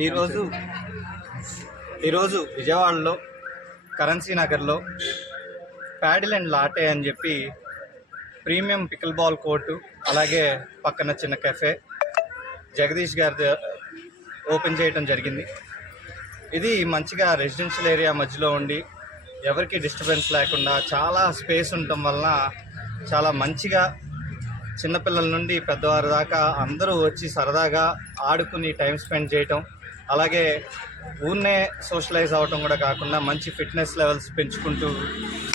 ఈరోజు ఈరోజు విజయవాడలో కరెన్సీ నగర్లో ప్యాడిల్ అండ్ లాటే అని చెప్పి ప్రీమియం పికిల్ బాల్ కోర్టు అలాగే పక్కన చిన్న కెఫే జగదీష్ గారి ఓపెన్ చేయడం జరిగింది. ఇది మంచిగా రెసిడెన్షియల్ ఏరియా మధ్యలో ఉండి ఎవరికి డిస్టర్బెన్స్ లేకుండా చాలా స్పేస్ ఉండటం వలన చాలా మంచిగా చిన్నపిల్లల నుండి పెద్దవారి దాకా అందరూ వచ్చి సరదాగా ఆడుకుని టైం స్పెండ్ చేయటం అలాగే ఊరినే సోషలైజ్ అవ్వటం కూడా కాకుండా మంచి ఫిట్నెస్ లెవెల్స్ పెంచుకుంటూ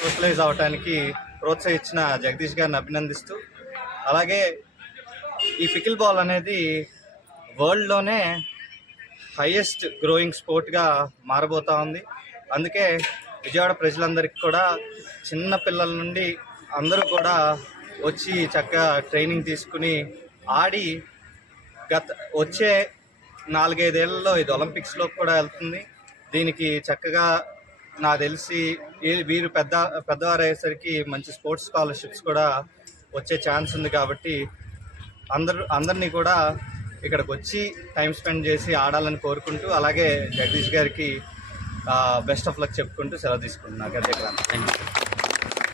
సోషలైజ్ అవ్వటానికి ప్రోత్సహించిన జగదీష్ గారిని అభినందిస్తూ అలాగే ఈ పికిల్ బాల్ అనేది వరల్డ్లోనే హైయెస్ట్ గ్రోయింగ్ స్పోర్ట్గా మారబోతా ఉంది. అందుకే విజయవాడ ప్రజలందరికీ కూడా చిన్న పిల్లల నుండి అందరూ కూడా వచ్చి చక్కగా ట్రైనింగ్ తీసుకుని ఆడి గత వచ్చే నాలుగైదేళ్ళలో ఇది ఒలింపిక్స్లో కూడా వెళ్తుంది. దీనికి చక్కగా నాకు తెలిసి వీరు పెద్ద పెద్దవారు అయ్యేసరికి మంచి స్పోర్ట్స్ స్కాలర్షిప్స్ కూడా వచ్చే ఛాన్స్ ఉంది కాబట్టి అందరు అందరినీ కూడా ఇక్కడికి వచ్చి టైం స్పెండ్ చేసి ఆడాలని కోరుకుంటూ అలాగే జగదీష్ గారికి బెస్ట్ ఆఫ్ లక్ చెప్పుకుంటూ సెలవు తీసుకుంటున్నాను. గద్దె యూ